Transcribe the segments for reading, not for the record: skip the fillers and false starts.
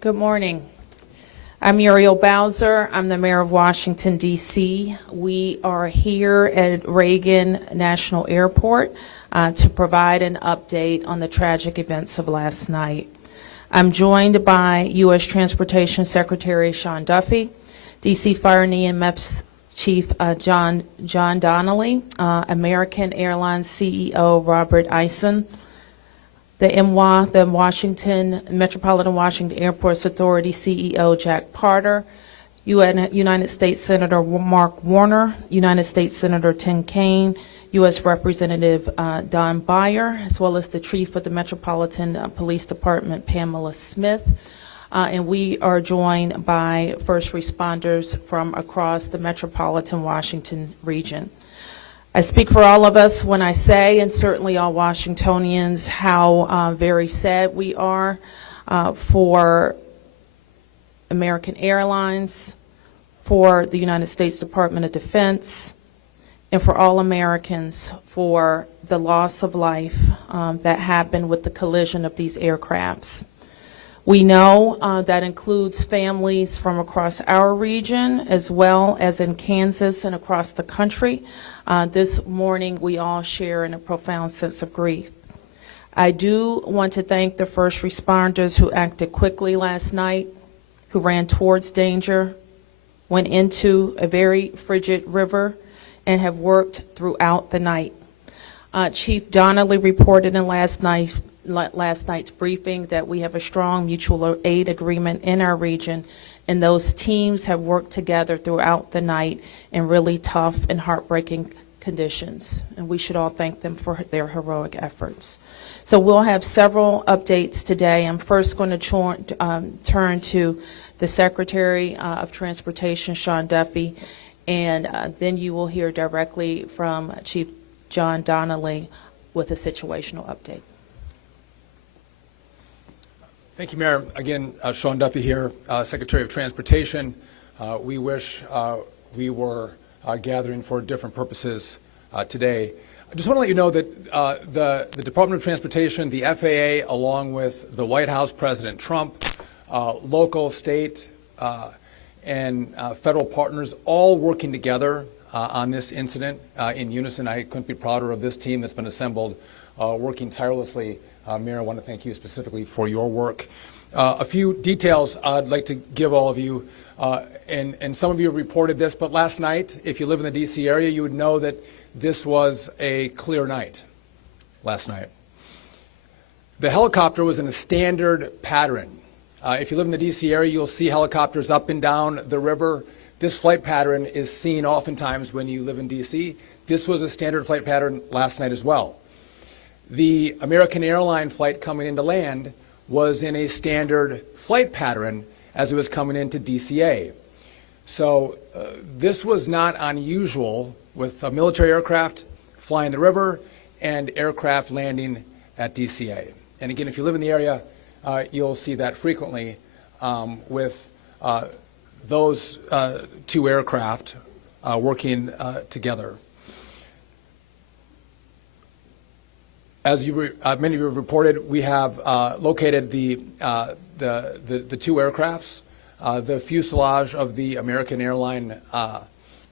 Good morning. I'm Muriel Bowser. I'm the mayor of Washington, D.C. We are here at Reagan National Airport to provide an update on the tragic events of last night. I'm joined by U.S. Transportation Secretary Sean Duffy, D.C. Fire and EMS Chief John Donnelly, American Airlines CEO Robert Eisen, the MWA, the Metropolitan Washington Airports Authority CEO Jack Parter, United States Senator Mark Warner, United States Senator Tim Kaine, U.S. Representative Don Beyer, as well as the Chief of the Metropolitan Police Department, Pamela Smith. And we are joined by first responders from across the Metropolitan Washington region. I speak for all of us when I say, and certainly all Washingtonians, how very sad we are for American Airlines, for the United States Department of Defense, and for all Americans for the loss of life that happened with the collision of these aircrafts. We know that includes families from across our region as well as in Kansas and across the country. This morning we all share in a profound sense of grief. I do want to thank the first responders who acted quickly last night, who ran towards danger, went into a very frigid river, and have worked throughout the night. Chief Donnelly reported in last night's briefing that we have a strong mutual aid agreement in our region, and those teams have worked together throughout the night in really tough and heartbreaking conditions, and we should all thank them for their heroic efforts. So we'll have several updates today. I'm first going to turn to the Secretary of Transportation, Sean Duffy, and then you will hear directly from Chief John Donnelly with a situational update. Thank you, Mayor. Again, Sean Duffy here, Secretary of Transportation. We wish we were gathering for different purposes today. I just want to let you know that the Department of Transportation, the FAA, along with the White House, President Trump, local, state, and federal partners, all working together on this incident in unison. I couldn't be prouder of this team that's been assembled, working tirelessly. Mayor, I want to thank you specifically for your work. A few details I'd like to give all of you, and some of you have reported this, but last night, if you live in the D.C. area, you would know that this was a clear night last night. The helicopter was in a standard pattern. If you live in the D.C. area, you'll see helicopters up and down the river. This flight pattern is seen oftentimes when you live in D.C. This was a standard flight pattern last night as well. The American Airline flight coming into land was in a standard flight pattern as it was coming into DCA. So this was not unusual with a military aircraft flying the river and aircraft landing at DCA. And again, if you live in the area, you'll see that frequently with those two aircraft working together. As many of you have reported, we have located the two aircrafts. The fuselage of the American Airline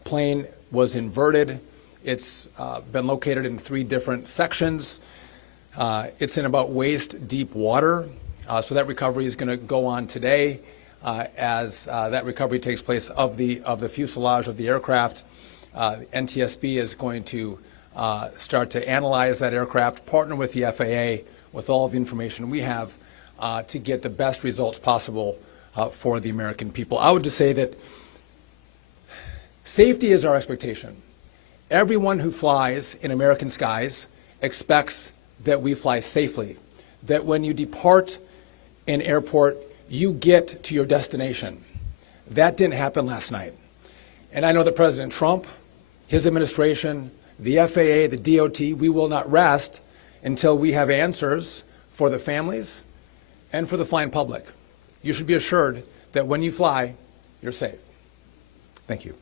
plane was inverted. It's been located in 3 different sections. It's in about waist-deep water, so that recovery is going to go on today as that recovery takes place of the fuselage of the aircraft. NTSB is going to start to analyze that aircraft, partner with the FAA with all of the information we have to get the best results possible for the American people. I would just say that safety is our expectation. Everyone who flies in American skies expects that we fly safely, that when you depart an airport, you get to your destination. That didn't happen last night. And I know that President Trump, his administration, the FAA, the DOT, we will not rest until we have answers for the families and for the flying public. You should be assured that when you fly, you're safe. Thank you.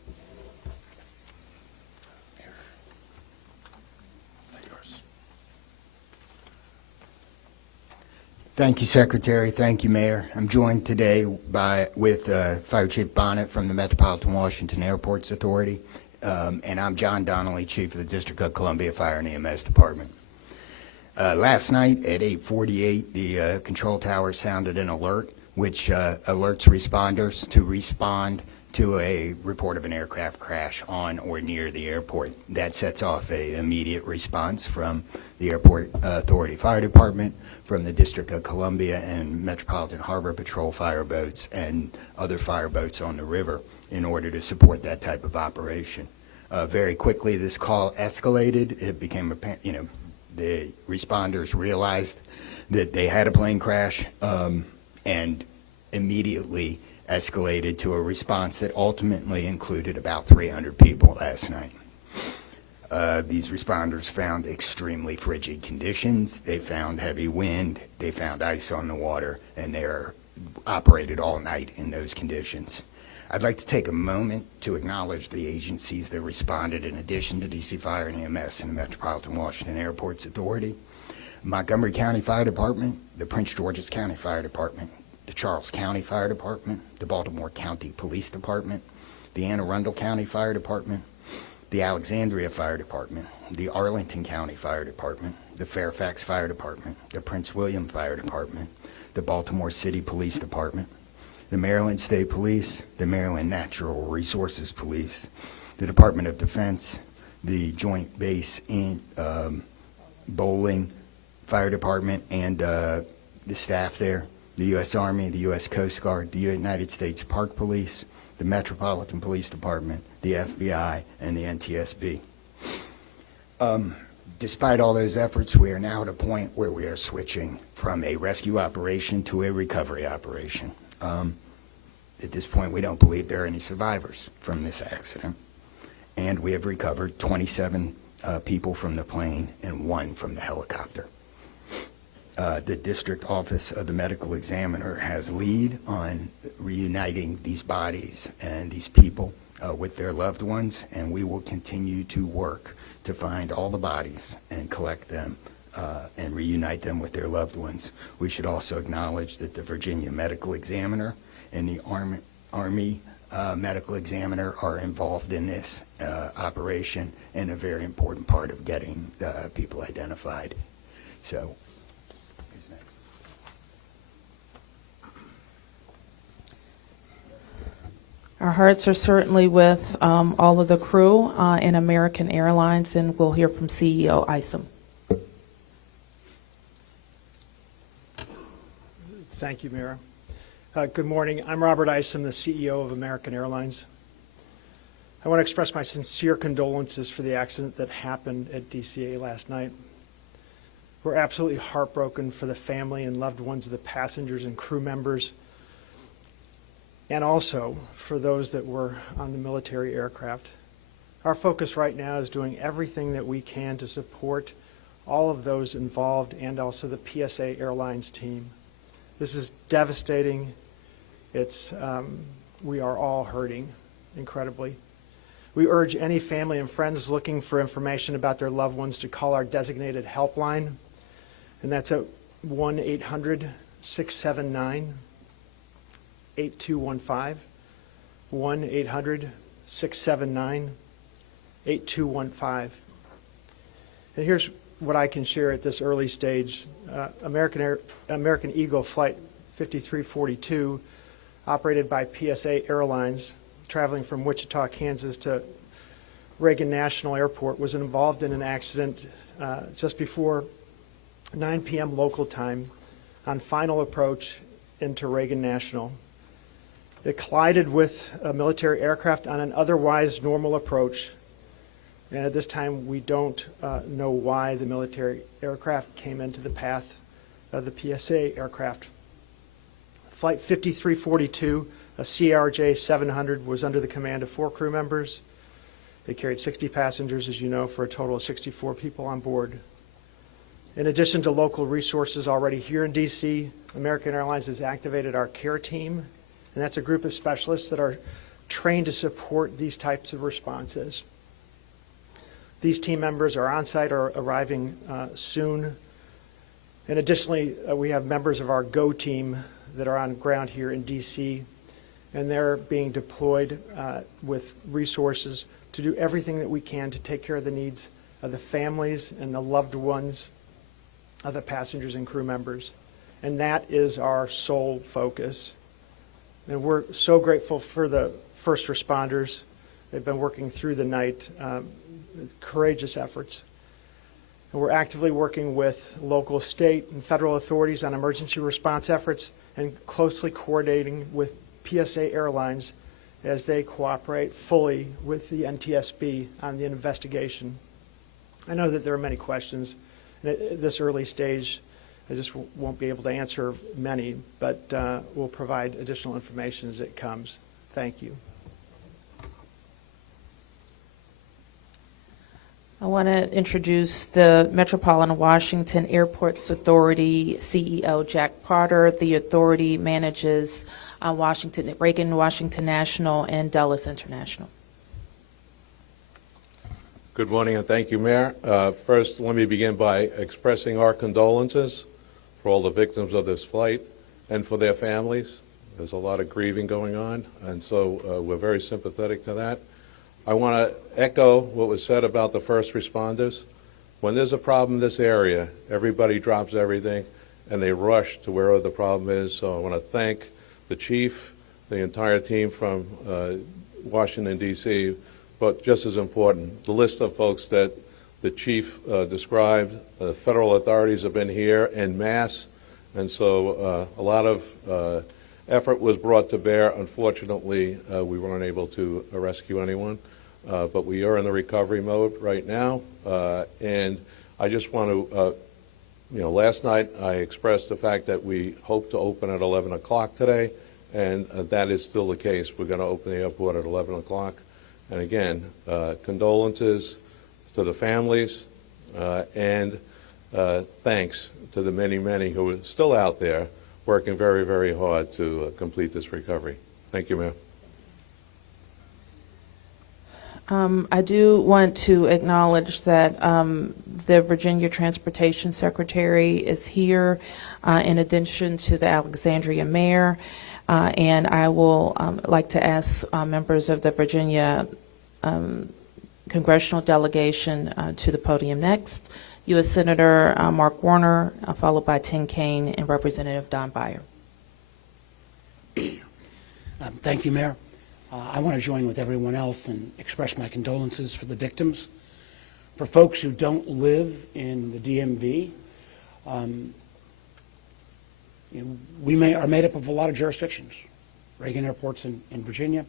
Thank you, Secretary. Thank you, Mayor. I'm joined today with Fire Chief Bonnet from the Metropolitan Washington Airports Authority, and I'm John Donnelly, Chief of the District of Columbia Fire and EMS Department. Last night at 8:48, the control tower sounded an alert, which alerts responders to respond to a report of an aircraft crash on or near the airport. That sets off an immediate response from the Airport Authority Fire Department, from the District of Columbia and Metropolitan Harbor Patrol fire boats and other fire boats on the river in order to support that type of operation. Very quickly, this call escalated. It became apparent, the responders realized that they had a plane crash and immediately escalated to a response that ultimately included about 300 people last night. These responders found extremely frigid conditions. They found heavy wind. They found ice on the water, and they operated all night in those conditions. I'd like to take a moment to acknowledge the agencies that responded in addition to DC Fire and EMS and the Metropolitan Washington Airports Authority: Montgomery County Fire Department, the Prince George's County Fire Department, the Charles County Fire Department, the Baltimore County Police Department, the Anne Arundel County Fire Department, the Alexandria Fire Department, the Arlington County Fire Department, the Fairfax Fire Department, the Prince William Fire Department, the Baltimore City Police Department, the Maryland State Police, the Maryland Natural Resources Police, the Department of Defense, the Joint Base in Bowling Fire Department and the staff there, the U.S. Army, the U.S. Coast Guard, the United States Park Police, the Metropolitan Police Department, the FBI, and the NTSB. Despite all those efforts, we are now at a point where we are switching from a rescue operation to a recovery operation. At this point, we don't believe there are any survivors from this accident, and we have recovered 27 people from the plane and 1 from the helicopter. The District Office of the Medical Examiner has lead on reuniting these bodies and these people with their loved ones, and we will continue to work to find all the bodies and collect them and reunite them with their loved ones. We should also acknowledge that the Virginia Medical Examiner and the Army Medical Examiner are involved in this operation and a very important part of getting people identified. So. Our hearts are certainly with all of the crew in American Airlines, and we'll hear from CEO Isom. Thank you, Mayor. Good morning. I'm Robert Isom, the CEO of American Airlines. I want to express my sincere condolences for the accident that happened at DCA last night. We're absolutely heartbroken for the family and loved ones of the passengers and crew members, and also for those that were on the military aircraft. Our focus right now is doing everything that we can to support all of those involved and also the PSA Airlines team. This is devastating. We are all hurting incredibly. We urge any family and friends looking for information about their loved ones to call our designated helpline, and that's at 1-800-679-8215, 1-800-679-8215. And here's what I can share at this early stage. American Eagle Flight 5342, operated by PSA Airlines, traveling from Wichita, Kansas to Reagan National Airport, was involved in an accident just before 9 p.m. local time on final approach into Reagan National. It collided with a military aircraft on an otherwise normal approach, and at this time we don't know why the military aircraft came into the path of the PSA aircraft. Flight 5342, a CRJ 700, was under the command of 4 crew members. They carried 60 passengers, as you know, for a total of 64 people on board. In addition to local resources already here in DC, American Airlines has activated our care team, and that's a group of specialists that are trained to support these types of responses. These team members are on site or arriving soon. And additionally, we have members of our GO team that are on ground here in D.C., and they're being deployed with resources to do everything that we can to take care of the needs of the families and the loved ones of the passengers and crew members. And that is our sole focus. And we're so grateful for the first responders. They've been working through the night, courageous efforts. And we're actively working with local, state, and federal authorities on emergency response efforts and closely coordinating with PSA Airlines as they cooperate fully with the NTSB on the investigation. I know that there are many questions, and at this early stage, I just won't be able to answer many, but we'll provide additional information as it comes. Thank you. I want to introduce the Metropolitan Washington Airports Authority CEO, Jack Potter. The authority manages Reagan Washington National and Dulles International. Good morning, and thank you, Mayor. First, let me begin by expressing our condolences for all the victims of this flight and for their families. There's a lot of grieving going on, and so we're very sympathetic to that. I want to echo what was said about the first responders. When there's a problem in this area, everybody drops everything, and they rush to wherever the problem is. So I want to thank the chief, the entire team from Washington, D.C., but just as important, the list of folks that the chief described. Federal authorities have been here en masse, and so a lot of effort was brought to bear. Unfortunately, we weren't able to rescue anyone, but we are in the recovery mode right now. And I just want to, last night I expressed the fact that we hope to open at 11 o'clock today, and that is still the case. We're going to open the airport at 11 o'clock. And again, condolences to the families, and thanks to the many, many who are still out there working very, very hard to complete this recovery. Thank you, Mayor. I do want to acknowledge that the Virginia Transportation Secretary is here, in addition to the Alexandria Mayor, and I will like to ask members of the Virginia congressional delegation to the podium next. U.S. Senator Mark Warner, followed by Tim Kaine and Representative Don Beyer. Thank you, Mayor. I want to join with everyone else and express my condolences for the victims. For folks who don't live in the DMV, we are made up of a lot of jurisdictions. Reagan Airport's in Virginia.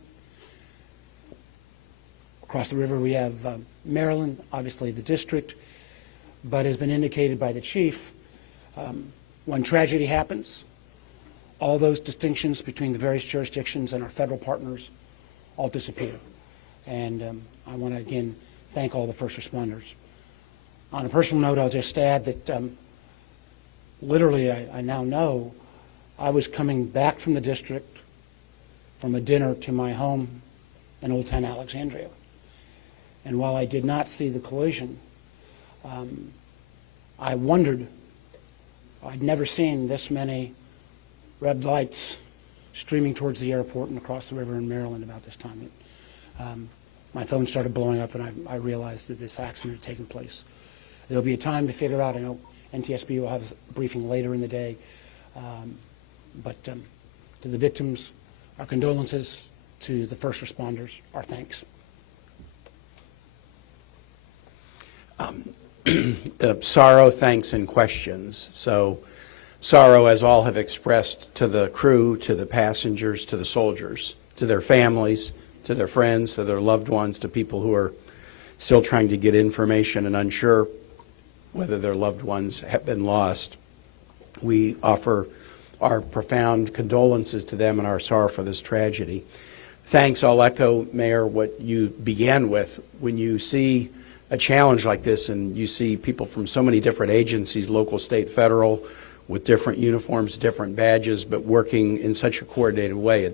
Across the river we have Maryland, obviously the district, but has been indicated by the chief, when tragedy happens, all those distinctions between the various jurisdictions and our federal partners all disappear. And I want to again thank all the first responders. On a personal note, I'll just add that literally I now know I was coming back from the district from a dinner to my home in Old Town Alexandria. And while I did not see the collision, I wondered, I'd never seen this many red lights streaming towards the airport and across the river in Maryland about this time. My phone started blowing up, and I realized that this accident had taken place. There'll be a time to figure out. I know NTSB will have a briefing later in the day. But to the victims, our condolences. To the first responders, our thanks. Sorrow, thanks, and questions. So sorrow, as all have expressed, to the crew, to the passengers, to the soldiers, to their families, to their friends, to their loved ones, to people who are still trying to get information and unsure whether their loved ones have been lost. We offer our profound condolences to them and our sorrow for this tragedy. Thanks. I'll echo, Mayor, what you began with. When you see a challenge like this and you see people from so many different agencies, local, state, federal, with different uniforms, different badges, but working in such a coordinated way,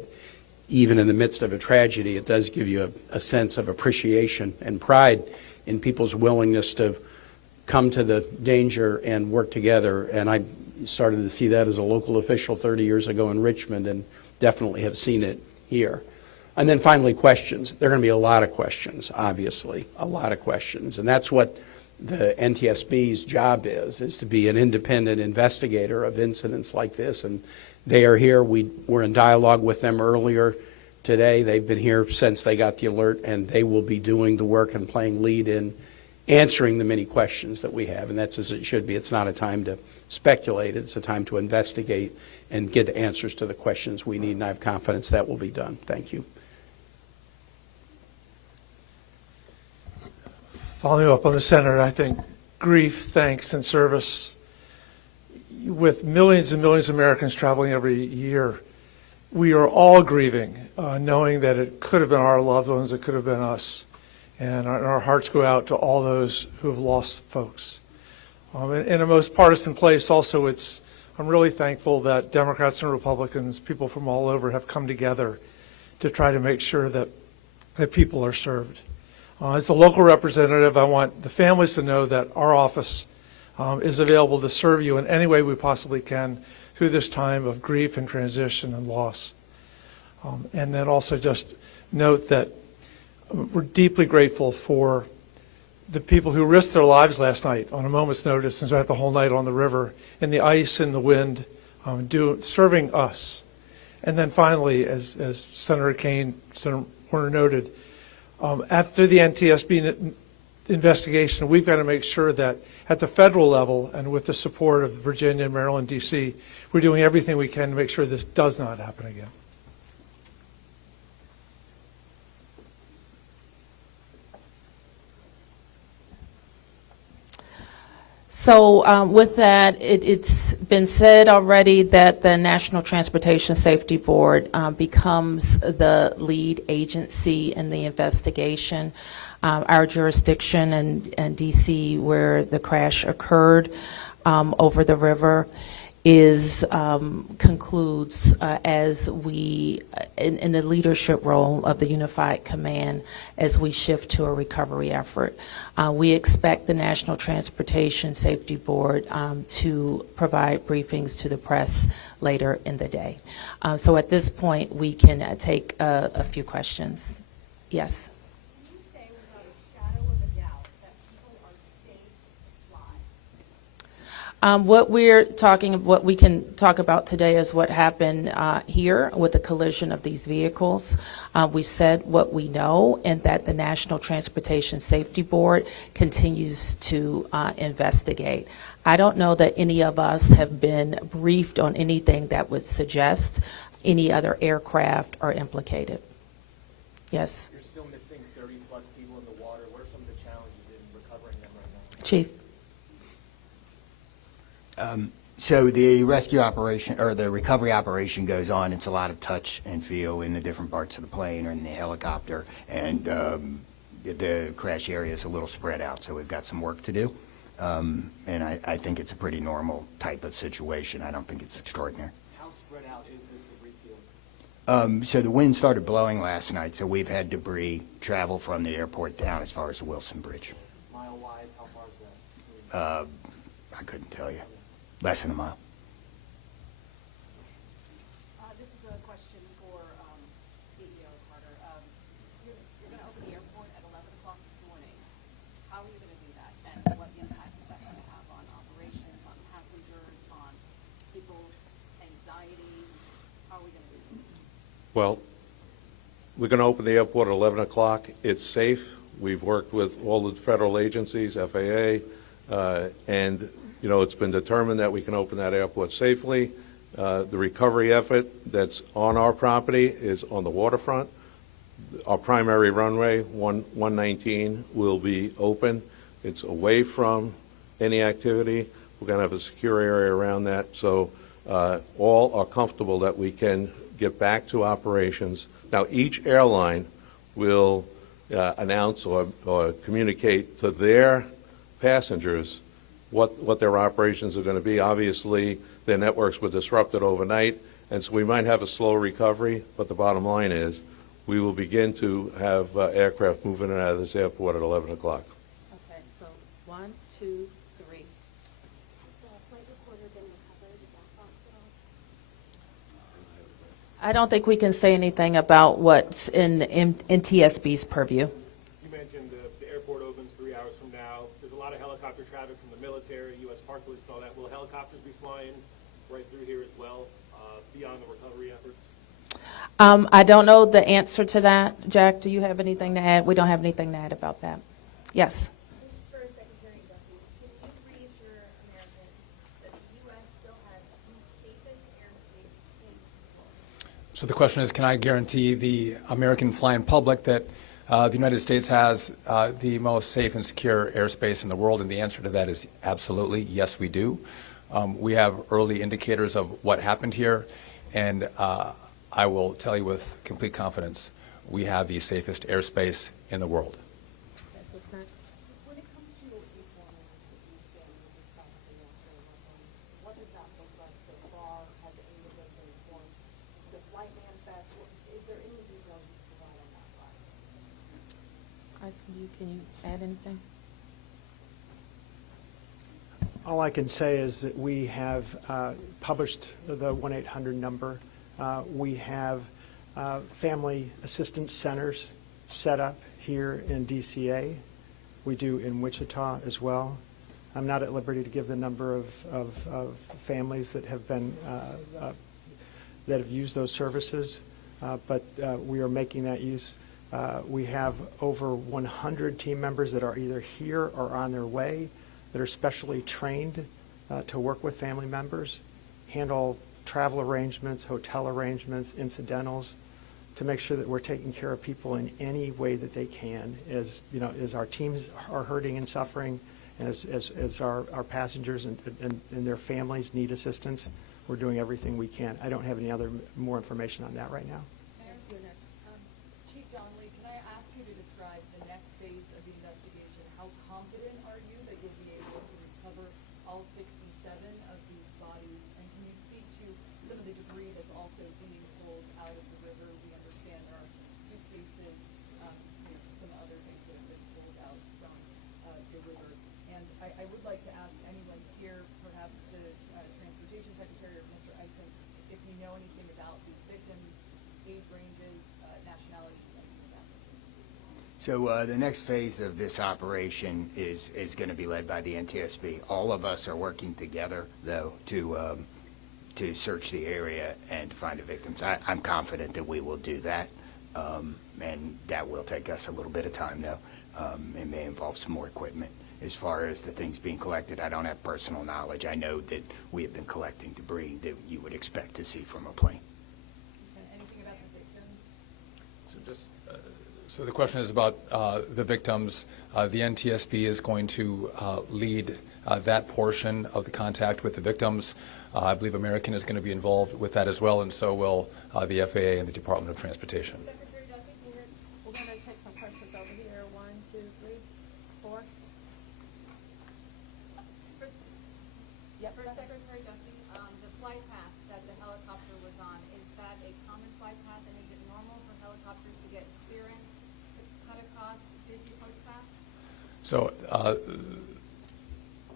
even in the midst of a tragedy, it does give you a sense of appreciation and pride in people's willingness to come to the danger and work together. And I started to see that as a local official 30 years ago in Richmond, and definitely have seen it here. And then finally, questions. There are going to be a lot of questions, obviously, a lot of questions. And that's what the NTSB's job is to be an independent investigator of incidents like this. And they are here. We were in dialogue with them earlier today. They've been here since they got the alert, and they will be doing the work and playing lead in answering the many questions that we have. And that's as it should be. It's not a time to speculate. It's a time to investigate and get answers to the questions we need, and I have confidence that will be done. Thank you. Following up on the Senator, I think grief, thanks, and service, with millions and millions of Americans traveling every year, we are all grieving, knowing that it could have been our loved ones, it could have been us. And our hearts go out to all those who have lost folks. In a most partisan place also, I'm really thankful that Democrats and Republicans, people from all over, have come together to try to make sure that people are served. As the local representative, I want the families to know that our office is available to serve you in any way we possibly can through this time of grief and transition and loss. And then also just note that we're deeply grateful for the people who risked their lives last night on a moment's notice and spent the whole night on the river in the ice and the wind, serving us. And then finally, as Senator Warner noted, after the NTSB investigation, we've got to make sure that at the federal level and with the support of Virginia, Maryland, D.C., we're doing everything we can to make sure this does not happen again. So with that, it's been said already that the National Transportation Safety Board becomes the lead agency in the investigation. Our jurisdiction in D.C., where the crash occurred over the river, concludes as we, in the leadership role of the Unified Command, as we shift to a recovery effort. We expect the National Transportation Safety Board to provide briefings to the press later in the day. So at this point, we can take a few questions. Yes? Can you say without a shadow of a doubt that people are safe to fly? What we can talk about today is what happened here with the collision of these vehicles. We said what we know, and that the National Transportation Safety Board continues to investigate. I don't know that any of us have been briefed on anything that would suggest any other aircraft are implicated. Yes? You're still missing 30-plus people in the water. What are some of the challenges in recovering them right now? Chief? So the rescue operation, or the recovery operation, goes on. It's a lot of touch and feel in the different parts of the plane or in the helicopter, and the crash area is a little spread out, so we've got some work to do. And I think it's a pretty normal type of situation. I don't think it's extraordinary. How spread out is this debris field? So the wind started blowing last night, so we've had debris travel from the airport down as far as the Wilson Bridge. Mile-wise, how far is that? I couldn't tell you. Less than a mile. This is a question for CEO Carter. You're going to open the airport at 11 o'clock this morning. How are you going to do that? And what impact is that going to have on operations, on passengers, on people's anxiety? How are we going to do this? Well, we're going to open the airport at 11 o'clock. It's safe. We've worked with all the federal agencies, FAA, and you know, it's been determined that we can open that airport safely. The recovery effort that's on our property is on the waterfront. Our primary runway, 119, will be open. It's away from any activity. We're going to have a secure area around that, so all are comfortable that we can get back to operations. Now, each airline will announce or communicate to their passengers what their operations are going to be. Obviously, their networks were disrupted overnight, and so we might have a slow recovery, but the bottom line is we will begin to have aircraft moving in and out of this airport at 11 o'clock. Okay, so 1, 2, I don't think we can say anything about what's in NTSB's purview. You mentioned the airport opens 3 hours from now. There's a lot of helicopter traffic from the military, U.S. Park Police, and all that. Will helicopters be flying right through here as well, beyond the recovery efforts? I don't know the answer to that. Jack, do you have anything to add? We don't have anything to add about that. Yes. This is for Secretary Duffy. Can you reassure Americans that the U.S. still has the safest airspace in the world? So the question is, can I guarantee the American flying public that the United States has the most safe and secure airspace in the world? And the answer to that is absolutely, yes, we do. We have early indicators of what happened here, and I will tell you with complete confidence, we have the safest airspace in the world. When it comes to informing these families who probably lost their loved ones, what does that look like so far? Have any of them been informed? The flight manifest, is there any details you can provide on that front? Can you add anything? All I can say is that we have published the 1-800 number. We have family assistance centers set up here in DCA. We do in Wichita as well. I'm not at liberty to give the number of families that have been that have used those services, but we are making that use. We have over 100 team members that are either here or on their way that are specially trained to work with family members, handle travel arrangements, hotel arrangements, incidentals, to make sure that we're taking care of people in any way that they can, as you know, as our teams are hurting and suffering, and as our passengers and their families need assistance. We're doing everything we can. I don't have any more information on that right now. Chief Donnelly, can I ask you to describe the next phase of the investigation? How confident are you that you'll be able to recover all 67 of these bodies? And can you speak to some of the debris that's also being pulled out of the river? We understand there are suitcases, some other things that have been pulled out from the river. And I would like to ask anyone here, perhaps the Transportation Secretary or Mr. Eisen, if you know anything about these victims, age ranges, nationalities, anything of that. So the next phase of this operation is going to be led by the NTSB. All of us are working together, though, to search the area and to find the victims. I'm confident that we will do that, and that will take us a little bit of time, though. It may involve some more equipment. As far as the things being collected, I don't have personal knowledge. I know that we have been collecting debris that you would expect to see from a plane. And anything about the victims? So the question is about the victims. The NTSB is going to lead that portion of the contact with the victims. I believe American is going to be involved with that as well, and so will the FAA and the Department of Transportation. Secretary Duffy, we're going to take some questions over here. 1, 2, 3, 4. For Secretary Duffy, the flight path that the helicopter was on, is that a common flight path, and is it normal for helicopters to get clearance to cut across busy post paths? So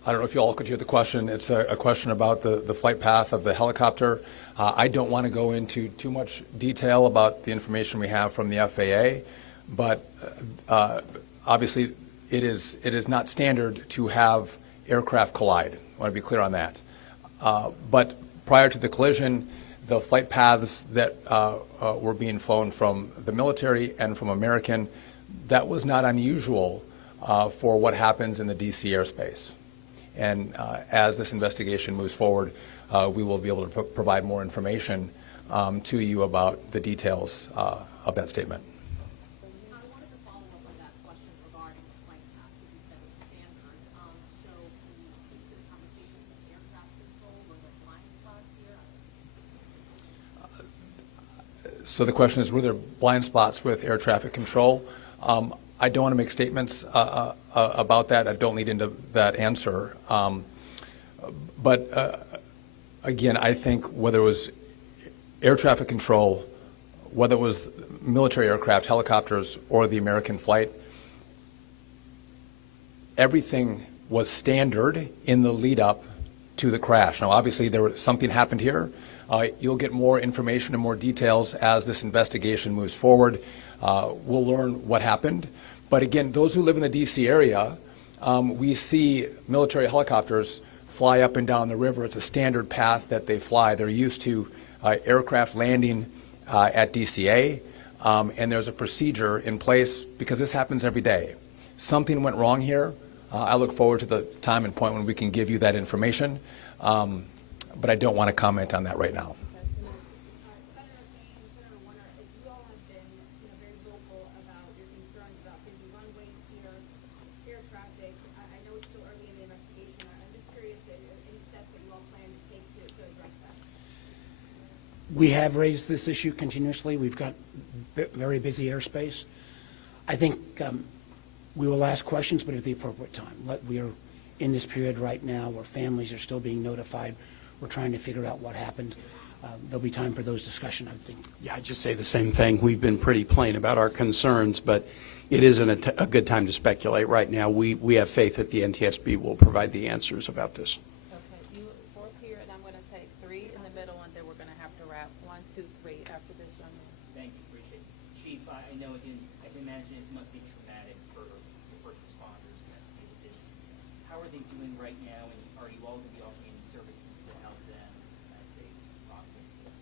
I don't know if you all could hear the question. It's a question about the flight path of the helicopter. I don't want to go into too much detail about the information we have from the FAA, but obviously it is not standard to have aircraft collide. I want to be clear on that. But prior to the collision, the flight paths that were being flown from the military and from American, that was not unusual for what happens in the DC airspace. And as this investigation moves forward, we will be able to provide more information to you about the details of that statement. I wanted to follow up on that question regarding the flight path, because you said it's standard. So can you speak to the conversations with aircraft control? Were there blind spots here? So the question is, were there blind spots with air traffic control? I don't want to make statements about that. I don't lead into that answer. But again, I think whether it was air traffic control, whether it was military aircraft, helicopters, or the American flight, everything was standard in the lead up to the crash. Now, obviously, something happened here, You'll get more information and more details as this investigation moves forward. We'll learn what happened. But again, those who live in the D.C. area, we see military helicopters fly up and down the river. It's a standard path that they fly. They're used to aircraft landing at DCA, and there's a procedure in place because this happens every day. Something went wrong here. I look forward to the time and point when we can give you that information, but I don't want to comment on that right now. Senator Kane, Senator Warner, you all have been, very vocal about your concerns about busy runways here, air traffic. I know it's still early in the investigation. I'm just curious, any steps that you all plan to take to address that? We have raised this issue continuously. We've got very busy airspace. I think we will ask questions, but at the appropriate time. We are in this period right now where families are still being notified. We're trying to figure out what happened. There'll be time for those discussions, I think. Yeah, I'd just say the same thing. We've been pretty plain about our concerns, but it isn't a good time to speculate right now. We have faith that the NTSB will provide the answers about this. Okay, you fourth here, and I'm going to take three in the middle, and then we're going to have to wrap 1, 2, 3 after this young man. Thank you, appreciate it. Chief, I know again, I can imagine it must be traumatic for the first responders to have to deal with this. How are they doing right now, and are you all going to be offering any services to help them as they process this?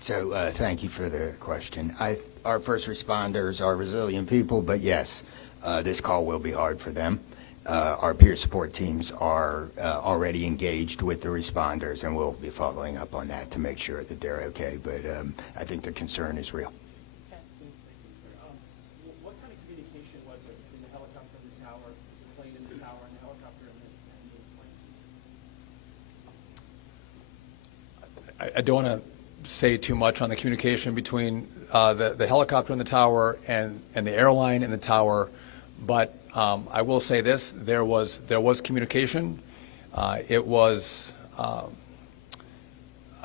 So thank you for the question. Our first responders are resilient people, but yes, this call will be hard for them. Our peer support teams are already engaged with the responders, and we'll be following up on that to make sure that they're okay. But I think the concern is real. What kind of communication was it between the helicopter and the tower, the plane in the tower, and the helicopter and the plane? I don't want to say too much on the communication between the helicopter in the tower and the airline in the tower, but I will say this: there was communication. It was, I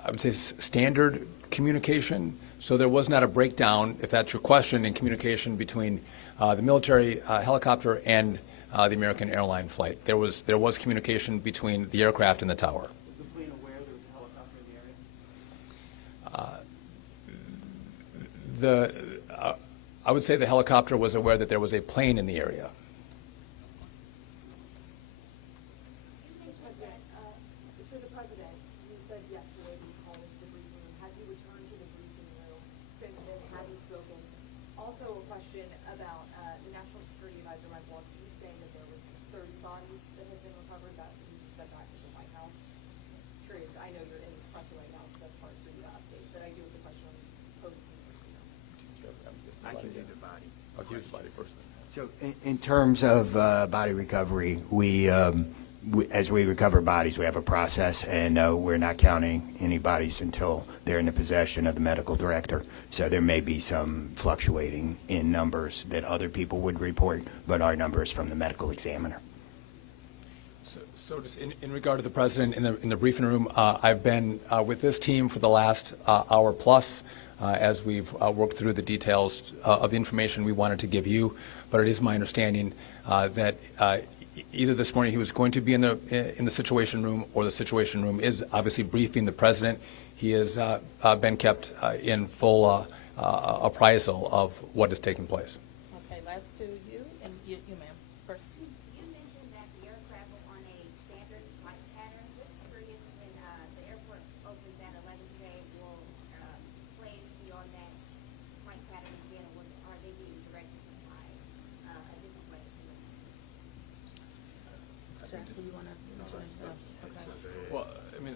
would say, standard communication. So there was not a breakdown, if that's your question, in communication between the military helicopter and the American airline flight. There was communication between the aircraft and the tower. Was the plane aware there was a helicopter in the area? I would say the helicopter was aware that there was a plane in the area. So the president, you said yesterday he called into the briefing room. Has he returned to the briefing room since then? Have you spoken? Also, a question about the National Security Advisor, Mike Waltz. He's saying that there was 30 bodies that had been recovered. That he said that in the White House. Curious. I know you're in this press right now, so that's hard for you to update. But I do have the question on potency. I can do the body. I'll give you the body first. So in terms of body recovery, as we recover bodies, we have a process, and we're not counting any bodies until they're in the possession of the medical director. So there may be some fluctuating in numbers that other people would report, but our numbers from the medical examiner. So just in regard to the president in the briefing room, I've been with this team for the last hour plus as we've worked through the details of the information we wanted to give you. But it is my understanding that either this morning he was going to be in the Situation Room, or the Situation Room is obviously briefing the president. He has been kept in full appraisal of what is taking place. Okay, last two, you, and you ma'am, first. You mentioned that the aircraft was on a standard flight pattern. Just curious, when the airport opens at 11 today, will planes be on that flight pattern again, or are they being directed to fly a different way? Jack, do you want to mention it? No. Okay. Well, I mean,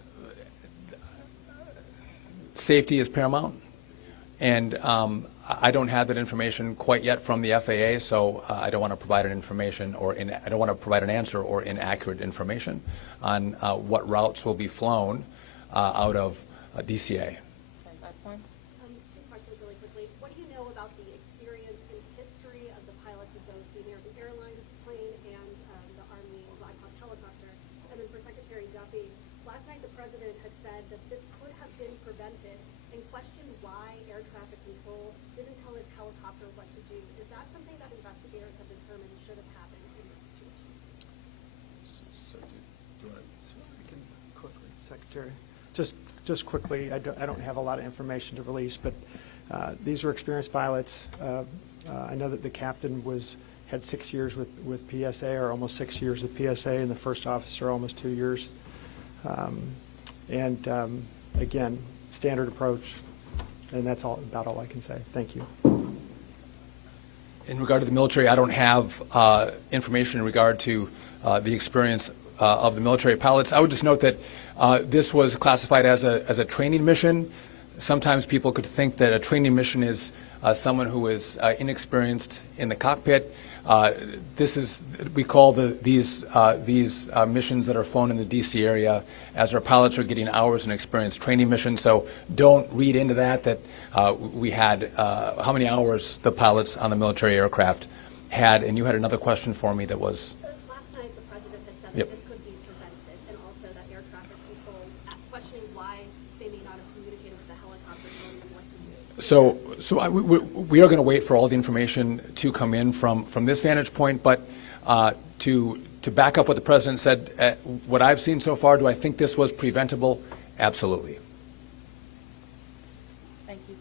safety is paramount, and I don't have that information quite yet from the FAA, so I don't want to provide an information I don't want to provide an answer or inaccurate information on what routes will be flown out of DCA. Okay, last one. Two questions really quickly. What do you know about the experience and history of the pilots of both the American Airlines plane and the Army Black Hawk helicopter? And then for Secretary Duffy, last night the president had said that this could have been prevented and questioned why air traffic control didn't tell his helicopter what to do. Is that something that investigators have determined should have happened in this situation? So do you want to? We can quickly, Secretary. Just just quickly, I don't have a lot of information to release, but these were experienced pilots. I know that the captain had 6 years with PSA, or almost 6 years with PSA, and the first officer almost 2 years. Again, standard approach, and that's about all I can say. Thank you. In regard to the military, I don't have information in regard to the experience of the military pilots. I would just note that this was classified as a training mission. Sometimes people could think that a training mission is someone who is inexperienced in the cockpit. We call these missions that are flown in the D.C. area as our pilots are getting hours in experience training missions. So don't read into that we had how many hours the pilots on the military aircraft had. And you had another question for me that was. Last night, the president had said Yep. that this could be prevented, and also that air traffic control, questioning why they may not have communicated with the helicopter, telling them what to do. We are going to wait for all the information to come in from this vantage point, but to back up what the president said, what I've seen so far, do I think this was preventable? Absolutely. Thank you.